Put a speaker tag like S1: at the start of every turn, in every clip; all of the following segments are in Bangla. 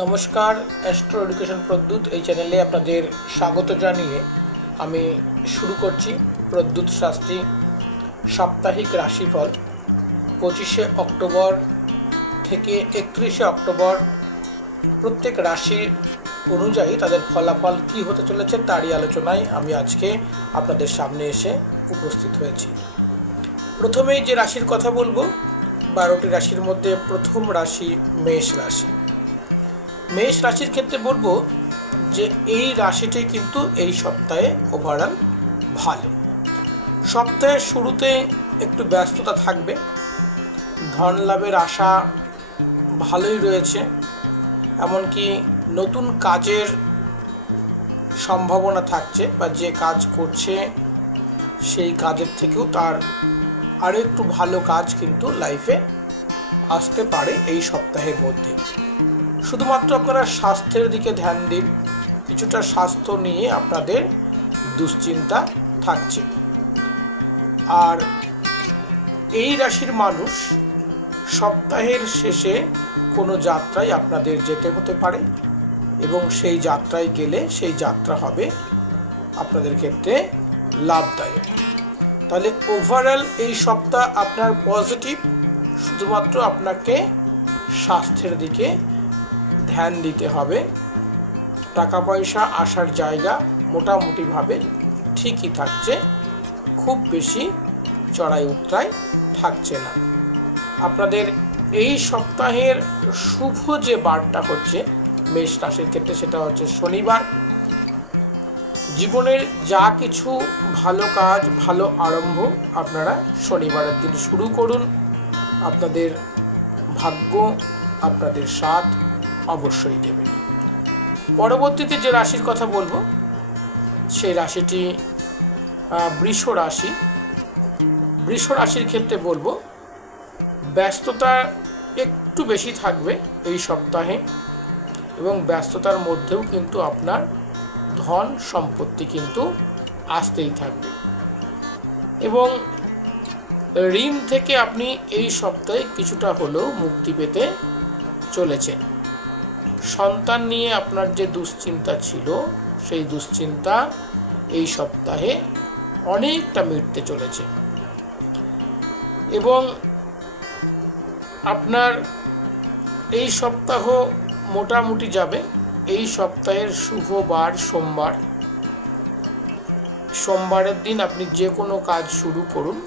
S1: নমস্কার অ্যাস্ট্রো এডুকেশন প্রদ্যুৎ এই চ্যানেলে আপনাদের স্বাগত জানিয়ে আমি শুরু করছি প্রদ্যুৎ শাস্ত্রী সাপ্তাহিক রাশিফল, পঁচিশে অক্টোবর থেকে একত্রিশে অক্টোবর। প্রত্যেক রাশি অনুযায়ী তাদের ফলাফল কি হতে চলেছে তারই আলোচনায় আমি আজকে আপনাদের সামনে এসে উপস্থিত হয়েছি। প্রথমেই যে রাশির কথা বলব, বারোটি রাশির মধ্যে প্রথম রাশি মেষ রাশি। মেষ রাশির ক্ষেত্রে বলব যে এই রাশিটি কিন্তু এই সপ্তাহে ওভারঅল ভালো। সপ্তাহের শুরুতে একটু ব্যস্ততা থাকবে। ধন লাভের আশা ভালোই রয়েছে। এমনকি নতুন কাজের সম্ভাবনা থাকছে বা যে কাজ করছে সেই কাজের থেকেও তার আরও একটু ভালো কাজ কিন্তু লাইফে আসতে পারে এই সপ্তাহের মধ্যে। শুধুমাত্র আপনারা স্বাস্থ্যের দিকে ধ্যান দিন, কিছুটা স্বাস্থ্য নিয়ে আপনাদের দুশ্চিন্তা থাকছে। আর এই রাশির মানুষ সপ্তাহের শেষে কোনো যাত্রায় আপনাদের যেতে হতে পারে এবং সেই যাত্রায় গেলে সেই যাত্রা হবে আপনাদের ক্ষেত্রে লাভদায়ক। তাহলে ওভারঅল এই সপ্তাহ আপনার পজিটিভ শুধুমাত্র আপনাকে স্বাস্থ্যের দিকে ধ্যান দিতে হবে। টাকা পয়সা আসার জায়গা মোটামুটিভাবে ঠিকই থাকছে, খুব বেশি চড়াই উত্তরায় থাকছে না। আপনাদের এই সপ্তাহের শুভ যে বারটা হচ্ছে মেষ রাশির ক্ষেত্রে, সেটা হচ্ছে শনিবার। জীবনের যা কিছু ভালো কাজ, ভালো আরম্ভ আপনারা শনিবারের দিন শুরু করুন। আপনাদের ভাগ্য, আপনাদের সাথ অবশ্যই দেবে। পরবর্তীতে যে রাশির কথা বলব, সেই রাশিটি বৃষ রাশি। বৃষ রাশির ক্ষেত্রে বলব, ব্যস্ততা একটু বেশি থাকবে এই সপ্তাহে এবং ব্যস্ততার মধ্যেও কিন্তু আপনার ধন সম্পত্তি কিন্তু আসতেই থাকবে। এবং ঋণ থেকে আপনি এই সপ্তাহে কিছুটা হলেও মুক্তি পেতে চলেছেন। সন্তান নিয়ে আপনার যে দুশ্চিন্তা ছিল, সেই দুশ্চিন্তা এই সপ্তাহে অনেকটা মিটতে চলেছে। এবং আপনার এই সপ্তাহ মোটামুটি যাবে। এই সপ্তাহের শুভ বার সোমবার। সোমবারের দিন আপনি যে কোনো কাজ শুরু করুন।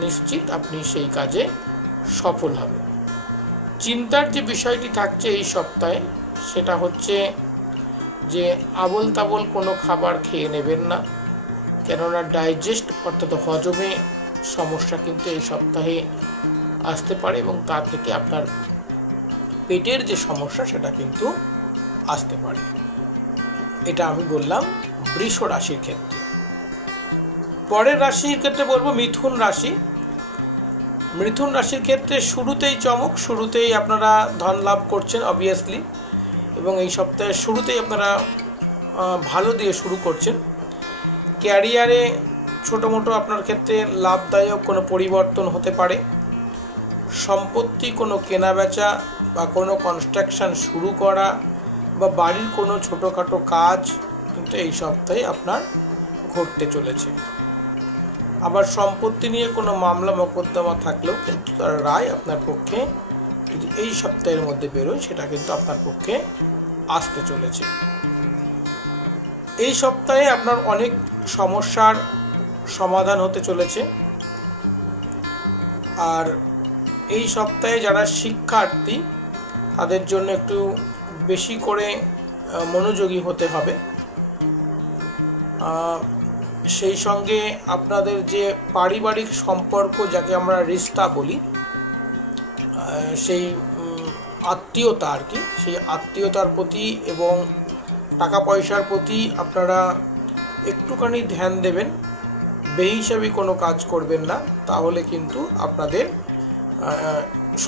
S1: নিশ্চিত আপনি সেই কাজে সফল হবেন। চিন্তার যে বিষয়টি থাকছে এই সপ্তাহে, সেটা হচ্ছে যে আবল তাবল কোনো খাবার খেয়ে নেবেন না, কেননা ডাইজেস্ট অর্থাৎ হজমে সমস্যা কিন্তু এই সপ্তাহে আসতে পারে এবং তা থেকে আপনার পেটের যে সমস্যা, সেটা কিন্তু আসতে পারে। এটা আমি বললাম বৃষ রাশির ক্ষেত্রে। পরের রাশির ক্ষেত্রে বলব মিথুন রাশি। মিথুন রাশির ক্ষেত্রে শুরুতেই চমক, শুরুতেই আপনারা ধন লাভ করছেন অবভিয়াসলি এবং এই সপ্তাহের শুরুতেই আপনারা ভালো দিয়ে শুরু করছেন। ক্যারিয়ারে ছোটো মোটো আপনার ক্ষেত্রে লাভদায়ক কোনো পরিবর্তন হতে পারে। সম্পত্তি কোনো কেনা বেচা বা কোনো কনস্ট্রাকশান শুরু করা বা বাড়ির কোনো ছোটোখাটো কাজ কিন্তু এই সপ্তাহে আপনার ঘটতে চলেছে। আবার সম্পত্তি নিয়ে কোনো মামলা মোকদ্দমা থাকলেও কিন্তু তার রায় আপনার পক্ষে যদি এই সপ্তাহের মধ্যে বেরোয়, সেটা কিন্তু আপনার পক্ষে আসতে চলেছে। এই সপ্তাহে আপনার অনেক সমস্যার সমাধান হতে চলেছে। আর এই সপ্তাহে যারা শিক্ষার্থী, তাদের জন্য একটু বেশি করে মনোযোগী হতে হবে। সেই সঙ্গে আপনাদের যে পারিবারিক সম্পর্ক যাকে আমরা রিস্তা বলি সেই আত্মীয়তা আর কি, সেই আত্মীয়তার প্রতি এবং টাকা পয়সার প্রতি আপনারা একটুখানি ধ্যান দেবেন, বেহিসাবি কোনো কাজ করবেন না, তাহলে কিন্তু আপনাদের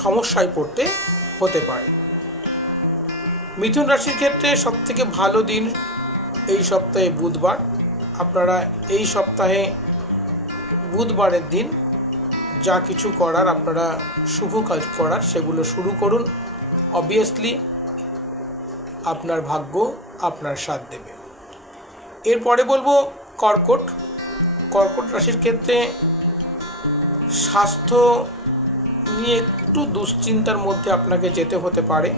S1: সমস্যায় পড়তে হতে পারে। মিথুন রাশির ক্ষেত্রে সবথেকে ভালো দিন এই সপ্তাহে বুধবার। আপনারা এই সপ্তাহে বুধবারের দিন যা কিছু করার আপনারা শুভ কাজ করার সেগুলো শুরু করুন। অবভিয়াসলি আপনার ভাগ্য আপনার সাথ দেবে। এরপরে বলব কর্কট। কর্কট রাশির ক্ষেত্রে স্বাস্থ্য নিয়ে একটু দুশ্চিন্তার মধ্যে আপনাকে যেতে হতে পারে।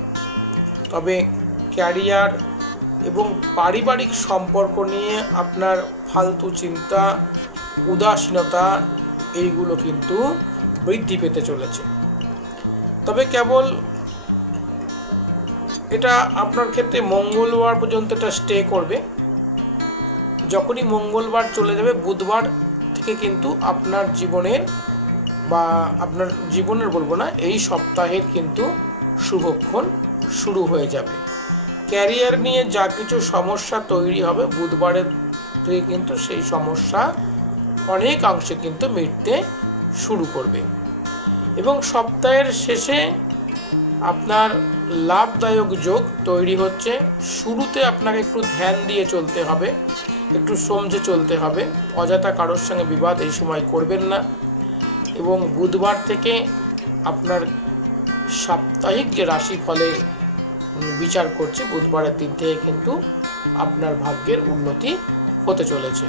S1: তবে ক্যারিয়ার এবং পারিবারিক সম্পর্ক নিয়ে আপনার ফালতু চিন্তা, উদাসীনতা, এইগুলো কিন্তু বৃদ্ধি পেতে চলেছে। তবে কেবল এটা আপনার ক্ষেত্রে মঙ্গলবার পর্যন্ত এটা স্টে করবে। যখনই মঙ্গলবার চলে যাবে, বুধবার থেকে কিন্তু আপনার জীবনের বা আপনার জীবনের বলব না, এই সপ্তাহের কিন্তু শুভক্ষণ শুরু হয়ে যাবে। ক্যারিয়ার নিয়ে যা কিছু সমস্যা তৈরি হবে বুধবারের থেকে কিন্তু সেই সমস্যা অনেকাংশে কিন্তু মিটতে শুরু করবে। এবং সপ্তাহের শেষে আপনার লাভদায়ক যোগ তৈরি হচ্ছে। শুরুতে আপনাকে একটু ধ্যান দিয়ে চলতে হবে, একটু সমঝে চলতে হবে। অযথা কারোর সঙ্গে বিবাদ এই সময় করবেন না। এবং বুধবার থেকে আপনার সাপ্তাহিক যে রাশি ফলে বিচার করছে বুধবারের দিন থেকে কিন্তু আপনার ভাগ্যের উন্নতি হতে চলেছে।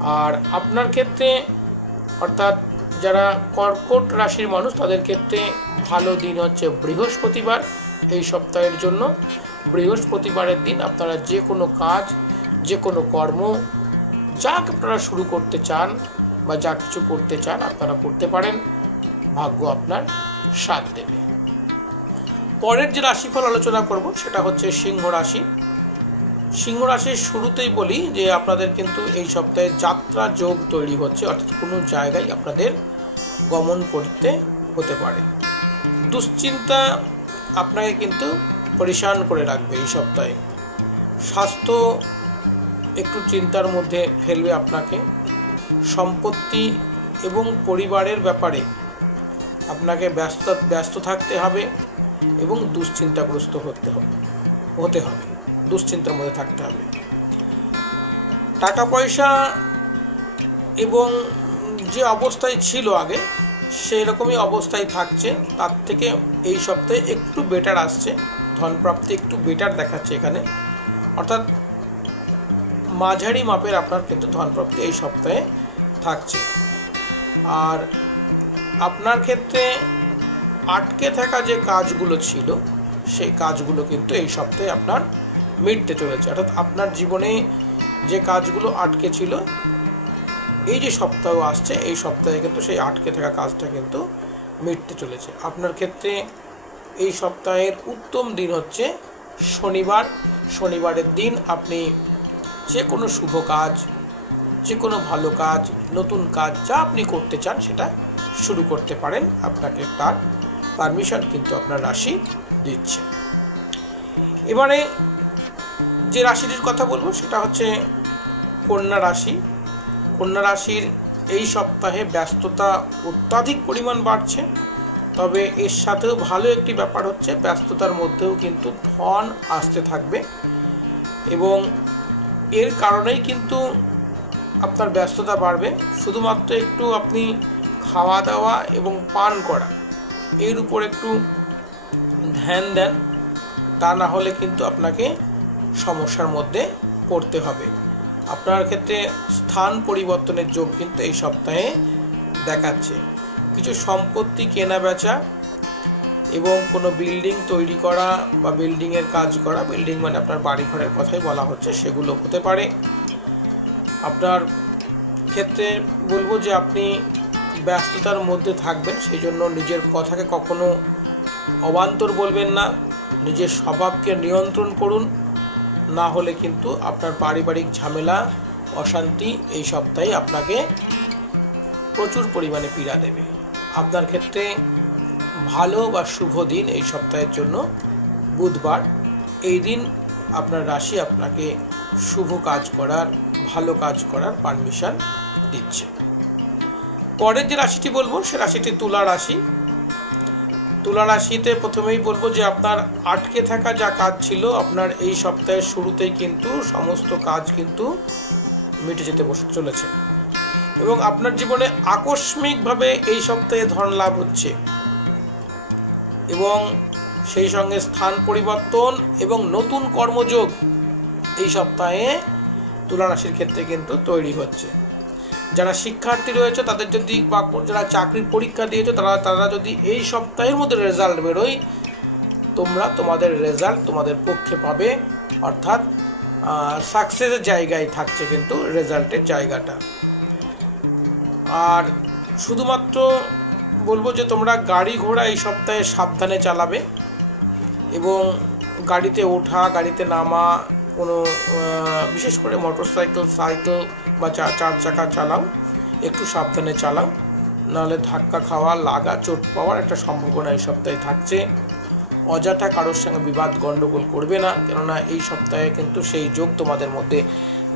S1: আর আপনার ক্ষেত্রে, অর্থাৎ যারা কর্কট রাশির মানুষ, তাদের ক্ষেত্রে ভালো দিন হচ্ছে বৃহস্পতিবার। এই সপ্তাহের জন্য বৃহস্পতিবারের দিন আপনারা যে কোনো কাজ, যে কোনো কর্ম, যা আপনারা শুরু করতে চান বা যা কিছু করতে চান, আপনারা করতে পারেন। ভাগ্য আপনার সাথ দেবে। পরের যে রাশিফল আলোচনা করব, সেটা হচ্ছে সিংহ রাশি। সিংহ রাশির শুরুতেই বলি যে আপনাদের কিন্তু এই সপ্তাহে যাত্রা যোগ তৈরি হচ্ছে, অর্থাৎ কোনো জায়গায় আপনাদের গমন করতে হতে পারে। দুশ্চিন্তা আপনাকে কিন্তু পরিশান করে রাখবে এই সপ্তাহে। স্বাস্থ্য একটু চিন্তার মধ্যে ফেলবে আপনাকে। সম্পত্তি এবং পরিবারের ব্যাপারে আপনাকে ব্যস্ত ব্যস্ত থাকতে হবে। এবং দুশ্চিন্তাগ্রস্ত হতে হবে হতে হবে। দুশ্চিন্তার মধ্যে থাকতে হবে। টাকা পয়সা এবং যে অবস্থায় ছিল আগে সেই রকমই অবস্থায় থাকছে। তার থেকে এই সপ্তাহে একটু বেটার আসছে। ধনপ্রাপ্তি একটু বেটার দেখাচ্ছে এখানে। অর্থাৎ মাঝারি মাপের আপনার কিন্তু ধনপ্রাপ্তি এই সপ্তাহে থাকছে। আর আপনার ক্ষেত্রে আটকে থাকা যে কাজগুলো ছিল, সেই কাজগুলো কিন্তু এই সপ্তাহে আপনার মিটতে চলেছে। অর্থাৎ আপনার জীবনে যে কাজগুলো আটকে ছিল, এই যে সপ্তাহ আসছে, এই সপ্তাহে কিন্তু সেই আটকে থাকা কাজটা কিন্তু মিটতে চলেছে। আপনার ক্ষেত্রে এই সপ্তাহের উত্তম দিন হচ্ছে শনিবার। শনিবারের দিন আপনি যে কোনো শুভ কাজ, যে কোনো ভালো কাজ, নতুন কাজ যা আপনি করতে চান সেটা শুরু করতে পারেন। আপনাকে তার পারমিশন কিন্তু আপনার রাশি দিচ্ছে। এবারে যে রাশিটির কথা বলব, সেটা হচ্ছে কন্যা রাশি। কন্যা রাশির এই সপ্তাহে ব্যস্ততা অত্যাধিক পরিমাণ বাড়ছে, তবে এর সাথেও ভালো একটি ব্যাপার হচ্ছে, ব্যস্ততার মধ্যেও কিন্তু ধন আসতে থাকবে এবং এর কারণেই কিন্তু আপনার ব্যস্ততা বাড়বে। শুধুমাত্র একটু আপনি খাওয়া দাওয়া এবং পান করা এর উপর একটু ধ্যান দেন, তা না হলে কিন্তু আপনাকে সমস্যার মধ্যে পড়তে হবে। আপনার ক্ষেত্রে স্থান পরিবর্তনের যোগ কিন্তু এই সপ্তাহে দেখাচ্ছে। কিছু সম্পত্তি কেনা বেচা এবং কোনো বিল্ডিং তৈরি করা বা বিল্ডিংয়ের কাজ করা, বিল্ডিং মানে আপনার বাড়ি ঘরের কথাই বলা হচ্ছে, সেগুলো হতে পারে। আপনার ক্ষেত্রে বলব যে আপনি ব্যস্ততার মধ্যে থাকবেন সেই জন্য নিজের কথাকে কখনো অবান্তর বলবেন না। নিজের স্বভাবকে নিয়ন্ত্রণ করুন। না হলে কিন্তু আপনার পারিবারিক ঝামেলা, অশান্তি এই সপ্তাহে আপনাকে প্রচুর পরিমাণে পীড়া দেবে। আপনার ক্ষেত্রে ভালো বা শুভ দিন এই সপ্তাহের জন্য। বুধবার, এই দিন আপনার রাশি আপনাকে শুভ কাজ করার, ভালো কাজ করার পারমিশন দিচ্ছে। পরের যে রাশিটি বলব, সে রাশিটি তুলা রাশি। তুলা রাশিতে প্রথমেই বলব যে, আপনার আটকে থাকা যা কাজ ছিল, আপনার এই সপ্তাহের শুরুতেই কিন্তু সমস্ত কাজ কিন্তু মিটে যেতে বসে, চলেছে। এবং আপনার জীবনে আকস্মিকভাবে এই সপ্তাহে ধন লাভ হচ্ছে। এবং সেই সঙ্গে স্থান পরিবর্তন এবং নতুন কর্মযোগ এই সপ্তাহে তুলা রাশির ক্ষেত্রে কিন্তু তৈরি হচ্ছে। যারা শিক্ষার্থী রয়েছে, তাদের যদি বা যারা চাকরির পরীক্ষা দিয়েছে, তারা তারা যদি এই সপ্তাহের মধ্যে রেজাল্ট বেরোয়, তোমরা তোমাদের রেজাল্ট তোমাদের পক্ষে পাবে। অর্থাৎ সাকসেসের জায়গায় থাকছে কিন্তু রেজাল্টের জায়গাটা। আর শুধুমাত্র বলব যে, তোমরা গাড়ি ঘোড়া এই সপ্তাহে সাবধানে চালাবে এবং গাড়িতে ওঠা, গাড়িতে নামা, কোনো বিশেষ করে মোটর সাইকেল সাইকেল বা চা- চার চাকা চালাও, একটু সাবধানে চালাও। নাহলে ধাক্কা খাওয়া, লাগা, চোট পাওয়ার একটা সম্ভাবনা এই সপ্তাহে থাকছে। অযথা কারোর সঙ্গে বিবাদ গণ্ডগোল করবে না। কেননা এই সপ্তাহে কিন্তু সেই যোগ তোমাদের মধ্যে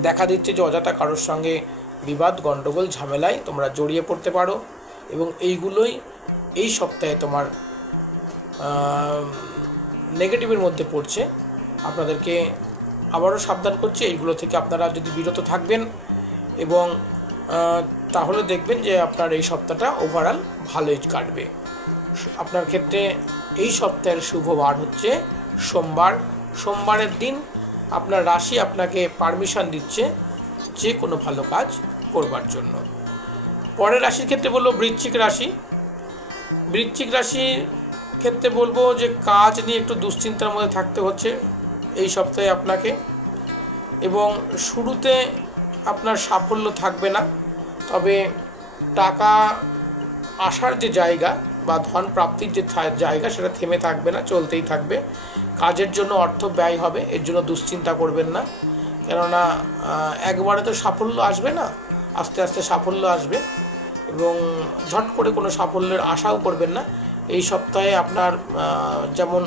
S1: দেখা দিচ্ছে যে অযথা কারোর সঙ্গে বিবাদ গণ্ডগোল ঝামেলায় তোমরা জড়িয়ে পড়তে পারো। এবং এইগুলোই এই সপ্তাহে তোমার নেগেটিভের মধ্যে পড়ছে। আপনাদেরকে আবারও সাবধান করছি। এইগুলো থেকে আপনারা যদি বিরত থাকবেন এবং তাহলে দেখবেন যে আপনার এই সপ্তাহটা ওভারঅল ভালোই কাটবে। আপনার ক্ষেত্রে এই সপ্তাহের শুভ বার হচ্ছে সোমবার। সোমবারের দিন আপনার রাশি আপনাকে পারমিশন দিচ্ছে যে কোনো ভালো কাজ করবার জন্য। পরের রাশির ক্ষেত্রে বলব বৃশ্চিক রাশি। বৃশ্চিক রাশির ক্ষেত্রে বলব যে কাজ নিয়ে একটু দুশ্চিন্তার মধ্যে থাকতে হচ্ছে এই সপ্তাহে আপনাকে। এবং শুরুতে আপনার সাফল্য থাকবে না। তবে টাকা আসার যে জায়গা বা ধন প্রাপ্তির যে জায়গা সেটা থেমে থাকবে না, চলতেই থাকবে। কাজের জন্য অর্থ ব্যয় হবে, এর জন্য দুশ্চিন্তা করবেন না। কেননা একবারে তো সাফল্য আসবে না, আস্তে আস্তে সাফল্য আসবে এবং ঝট করে কোনো সাফল্যের আশাও করবেন না। এই সপ্তাহে আপনার যেমন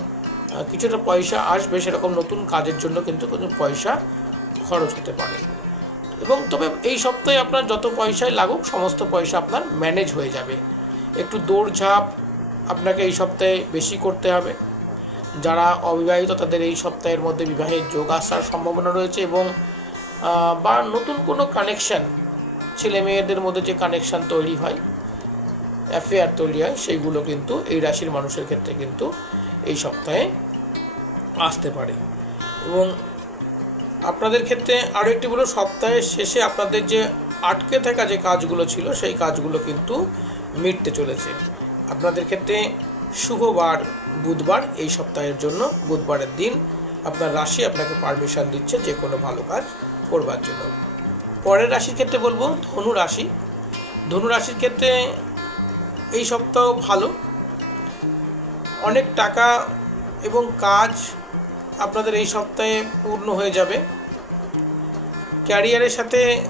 S1: কিছুটা পয়সা আসবে, সেরকম নতুন কাজের জন্য কিন্তু কোনো পয়সা খরচ হতে পারে। এবং তবে এই সপ্তাহে আপনার যত পয়সাই লাগুক, সমস্ত পয়সা আপনার ম্যানেজ হয়ে যাবে। একটু দৌড়ঝাঁপ আপনাকে এই সপ্তাহে বেশি করতে হবে। যারা অবিবাহিত, তাদের এই সপ্তাহের মধ্যে বিবাহের যোগ আসার সম্ভাবনা রয়েছে এবং বা নতুন কোনো কানেকশান ছেলে মেয়েদের মধ্যে যে কানেকশান তৈরি হয় অ্যাফেয়ার তৈরি হয়, সেইগুলো কিন্তু এই রাশির মানুষের ক্ষেত্রে কিন্তু এই সপ্তাহে আসতে পারে। এবং আপনাদের ক্ষেত্রে আরও একটি হলো, সপ্তাহের শেষে আপনাদের যে আটকে থাকা যে কাজগুলো ছিল, সেই কাজগুলো কিন্তু মিটতে চলেছে। আপনাদের ক্ষেত্রে শুভবার বুধবার, এই সপ্তাহের জন্য বুধবারের দিন আপনার রাশি আপনাকে পারমিশন দিচ্ছে যে কোনো ভালো কাজ করবার জন্য। পরের রাশির ক্ষেত্রে বলব, ধনু রাশি। ধনু রাশির ক্ষেত্রে এই সপ্তাহ ভালো। অনেক টাকা এবং কাজ আপনাদের এই সপ্তাহে পূর্ণ হয়ে যাবে। ক্যারিয়ারের সাথে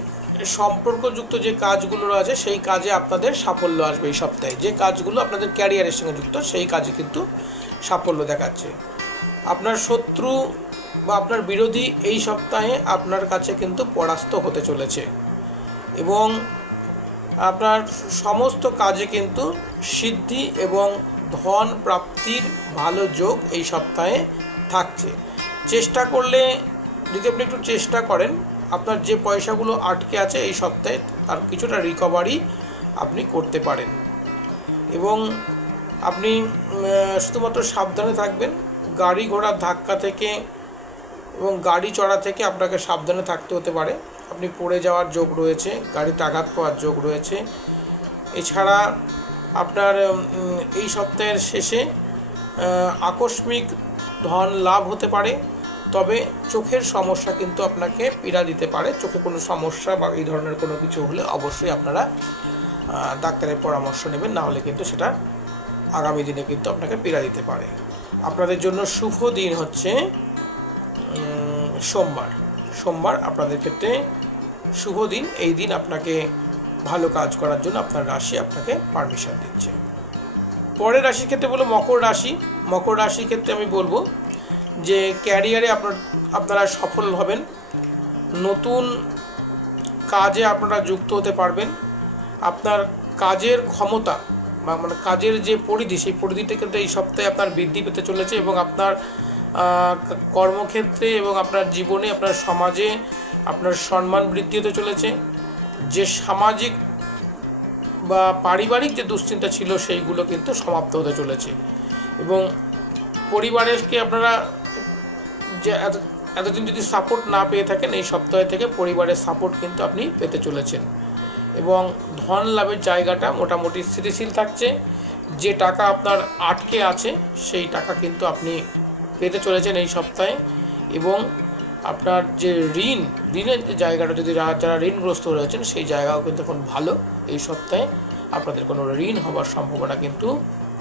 S1: সম্পর্কযুক্ত যে কাজগুলো আছে সেই কাজে আপনাদের সাফল্য আসবে এই সপ্তাহে। যে কাজগুলো আপনাদের ক্যারিয়ারের সঙ্গে যুক্ত, সেই কাজে কিন্তু সাফল্য দেখাচ্ছে। আপনার শত্রু বা আপনার বিরোধী এই সপ্তাহে আপনার কাছে কিন্তু পরাস্ত হতে চলেছে। এবং আপনার সমস্ত কাজে কিন্তু সিদ্ধি এবং ধন প্রাপ্তির ভালো যোগ এই সপ্তাহে থাকছে। চেষ্টা করলে, যদি আপনি একটু চেষ্টা করেন, আপনার যে পয়সাগুলো আটকে আছে এই সপ্তাহে, তার কিছুটা রিকভারি আপনি করতে পারেন। এবং আপনি শুধুমাত্র সাবধানে থাকবেন, গাড়ি ঘোড়ার ধাক্কা থেকে এবং গাড়ি চড়া থেকে আপনাকে সাবধানে থাকতে হতে পারে। আপনি পড়ে যাওয়ার যোগ রয়েছে, গাড়িতে আঘাত পাওয়ার যোগ রয়েছে। এছাড়া আপনার এই সপ্তাহের শেষে আকস্মিক ধন লাভ হতে পারে, তবে চোখের সমস্যা কিন্তু আপনাকে পীড়া দিতে পারে। চোখে কোনো সমস্যা বা এই ধরনের কোনো কিছু হলে অবশ্যই আপনারা ডাক্তারের পরামর্শ নেবেন, না হলে কিন্তু সেটা আগামী দিনে কিন্তু আপনাকে পীড়া দিতে পারে। আপনাদের জন্য শুভ দিন হচ্ছে সোমবার। সোমবার আপনাদের ক্ষেত্রে শুভ দিন। এই দিন আপনাকে ভালো কাজ করার জন্য আপনার রাশি আপনাকে পারমিশন দিচ্ছে। পরের রাশির ক্ষেত্রে বলব মকর রাশি। মকর রাশির ক্ষেত্রে আমি বলব যে ক্যারিয়ারে আপনার, আপনারা সফল হবেন। নতুন কাজে আপনারা যুক্ত হতে পারবেন। আপনার কাজের ক্ষমতা বা মানে কাজের যে পরিধি, সেই পরিধিটা কিন্তু এই সপ্তাহে আপনার বৃদ্ধি পেতে চলেছে এবং আপনার কর্মক্ষেত্রে এবং আপনার জীবনে, আপনার সমাজে আপনার সম্মান বৃদ্ধি হতে চলেছে। যে সামাজিক বা পারিবারিক যে দুশ্চিন্তা ছিল সেইগুলো কিন্তু সমাপ্ত হতে চলেছে। এবং পরিবারেরকে আপনারা যে এত, এতদিন যদি সাপোর্ট না পেয়ে থাকেন, এই সপ্তাহ থেকে পরিবারের সাপোর্ট কিন্তু আপনি পেতে চলেছেন। এবং ধন লাভের জায়গাটা মোটামুটি স্থিতিশীল থাকছে। যে টাকা আপনার আটকে আছে, সেই টাকা কিন্তু আপনি পেতে চলেছেন এই সপ্তাহে। এবং আপনার যে ঋণ, ঋণের জায়গাটা, যদি যারা ঋণগ্রস্ত রয়েছেন সেই জায়গাও কিন্তু এখন ভালো। এই সপ্তাহে আপনাদের কোনো ঋণ হওয়ার সম্ভাবনা কিন্তু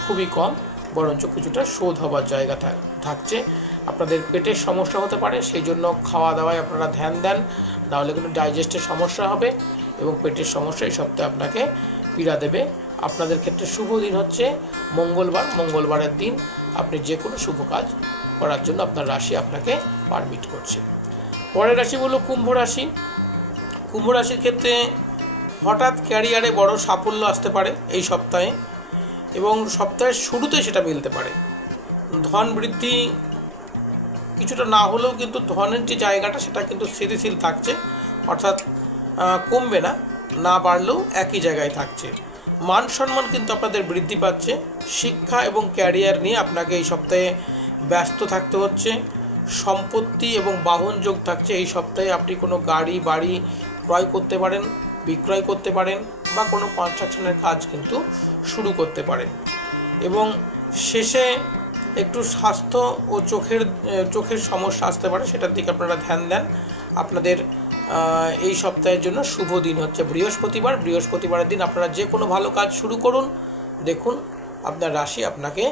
S1: খুবই কম, বরঞ্চ কিছুটা শোধ হওয়ার জায়গা থাকছে। আপনাদের পেটের সমস্যা হতে পারে, সেই জন্য খাওয়া দাওয়ায় আপনারা ধ্যান দেন, নাহলে কিন্তু ডাইজেস্টের সমস্যা হবে এবং পেটের সমস্যা এই সপ্তাহে আপনাকে পীড়া দেবে। আপনাদের ক্ষেত্রে শুভ দিন হচ্ছে, মঙ্গলবার। মঙ্গলবারের দিন আপনি যে কোনো শুভ কাজ করার জন্য আপনার রাশি আপনাকে পারমিট করছে। পরের রাশি হলো কুম্ভ রাশি। কুম্ভ রাশির ক্ষেত্রে হঠাৎ ক্যারিয়ারে বড় সাফল্য আসতে পারে এই সপ্তাহে এবং সপ্তাহের শুরুতে সেটা মিলতে পারে। ধন বৃদ্ধি কিছুটা না হলেও কিন্তু ধনের যে জায়গাটা সেটা কিন্তু স্থিতিশীল থাকছে, অর্থাৎ কমবে না না বাড়লেও একই জায়গায় থাকছে। মান সম্মান কিন্তু আপনাদের বৃদ্ধি পাচ্ছে। শিক্ষা এবং ক্যারিয়ার নিয়ে আপনাকে এই সপ্তাহে ব্যস্ত থাকতে হচ্ছে, সম্পত্তি এবং বাহন যোগ থাকছে, এই সপ্তাহে আপনি কোনো গাড়ি, বাড়ি ক্রয় করতে পারেন, বিক্রয় করতে পারেন বা কোনো কনস্ট্রাকশনের কাজ কিন্তু শুরু করতে পারেন। এবং শেষে একটু স্বাস্থ্য ও চোখের চোখের সমস্যা আসতে পারে, সেটার দিকে আপনারা ধ্যান দেন। আপনাদের এই সপ্তাহের জন্য শুভ দিন হচ্ছে। বৃহস্পতিবার, বৃহস্পতিবারের দিন আপনারা যে কোনো ভালো কাজ শুরু করুন, দেখুন, আপনার রাশি আপনাকে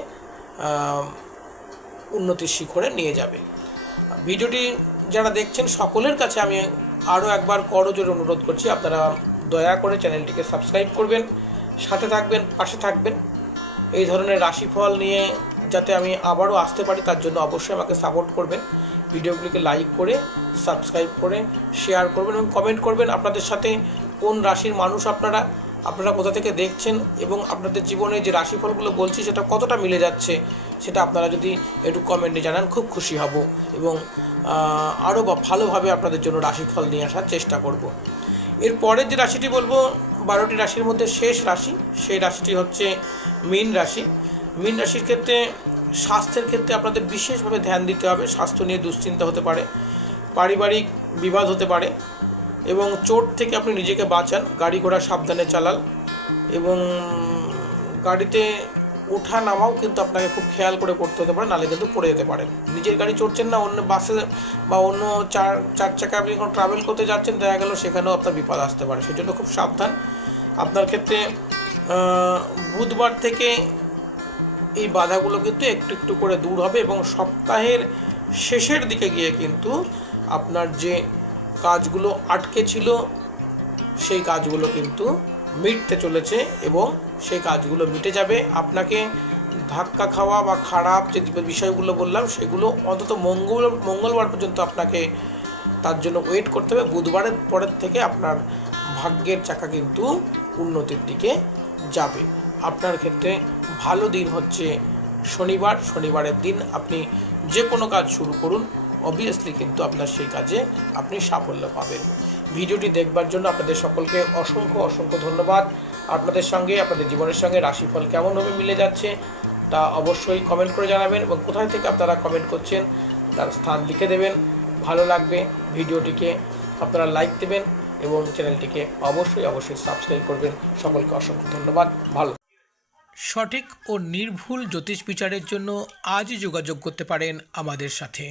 S1: উন্নতির শিখরে নিয়ে যাবে। ভিডিওটি যারা দেখছেন, সকলের কাছে আমি আরও একবার করজোরে অনুরোধ করছি, আপনারা দয়া করে চ্যানেলটিকে সাবস্ক্রাইব করবেন, সাথে থাকবেন, পাশে থাকবেন। এই ধরনের রাশিফল নিয়ে যাতে আমি আবারও আসতে পারি, তার জন্য অবশ্যই আমাকে সাপোর্ট করবেন। ভিডিওগুলিকে লাইক করে সাবস্ক্রাইব করে শেয়ার করবেন এবং কমেন্ট করবেন আপনাদের সাথে কোন রাশির মানুষ আপনারা। আপনারা কোথা থেকে দেখছেন এবং আপনাদের জীবনে যে রাশিফলগুলো বলছি সেটা কতটা মিলে যাচ্ছে, সেটা আপনারা যদি একটু কমেন্টে জানান, খুব খুশি হব এবং আরও বা ভালোভাবে আপনাদের জন্য রাশিফল নিয়ে আসার চেষ্টা করব। এর পরের যে রাশিটি বলব, বারোটি রাশির মধ্যে শেষ রাশি, সেই রাশিটি হচ্ছে মীন রাশি। মীন রাশির ক্ষেত্রে স্বাস্থ্যের ক্ষেত্রে আপনাদের বিশেষভাবে ধ্যান দিতে হবে, স্বাস্থ্য নিয়ে দুশ্চিন্তা হতে পারে, পারিবারিক বিবাদ হতে পারে এবং চোট থেকে আপনি নিজেকে বাঁচান, গাড়ি ঘোড়া সাবধানে চালান এবং গাড়িতে ওঠা নামাও কিন্তু আপনাকে খুব খেয়াল করে করতে হতে পারে, নাহলে কিন্তু পড়ে যেতে পারেন। নিজের গাড়ি চড়ছেন না, অন্য বাসে বা অন্য চার চার চাকা আপনি কোনো ট্রাভেল করতে যাচ্ছেন, দেখা গেল সেখানেও আপনার বিপদ আসতে পারে। সেই জন্য খুব সাবধান। আপনার ক্ষেত্রে বুধবার থেকে এই বাধাগুলো কিন্তু একটু একটু করে দূর হবে এবং সপ্তাহের শেষের দিকে গিয়ে কিন্তু আপনার যে কাজগুলো আটকে ছিল, সেই কাজগুলো কিন্তু মিটতে চলেছে এবং সেই কাজগুলো মিটে যাবে। আপনাকে ধাক্কা খাওয়া বা খারাপ যে বিষয়গুলো বললাম, সেগুলো অন্তত মঙ্গল, মঙ্গলবার পর্যন্ত আপনাকে তার জন্য ওয়েট করতে হবে। বুধবারের পরের থেকে আপনার ভাগ্যের চাকা কিন্তু উন্নতির দিকে যাবে। আপনার ক্ষেত্রে ভালো দিন হচ্ছে শনিবার। শনিবারের দিন আপনি যে কোনো কাজ শুরু করুন। অবভিয়াসলি কিন্তু আপনার সেই কাজে আপনি সাফল্য পাবেন। ভিডিওটি দেখবার জন্য আপনাদের সকলকে অসংখ্য অসংখ্য ধন্যবাদ। আপনাদের সঙ্গে, আপনাদের জীবনের সঙ্গে রাশিফল কেমনভাবে মিলে যাচ্ছে, তা অবশ্যই কমেন্ট করে জানাবেন এবং কোথায় থেকে আপনারা কমেন্ট করছেন, তার স্থান লিখে দেবেন। ভালো লাগবে ভিডিওটিকে, আপনারা লাইক দেবেন এবং চ্যানেলটিকে অবশ্যই অবশ্যই সাবস্ক্রাইব করবেন। সকলকে অসংখ্য ধন্যবাদ। ভালো সঠিক ও নির্ভুল জ্যোতিষ বিচারের জন্য আজই যোগাযোগ করতে পারেন আমাদের সাথে।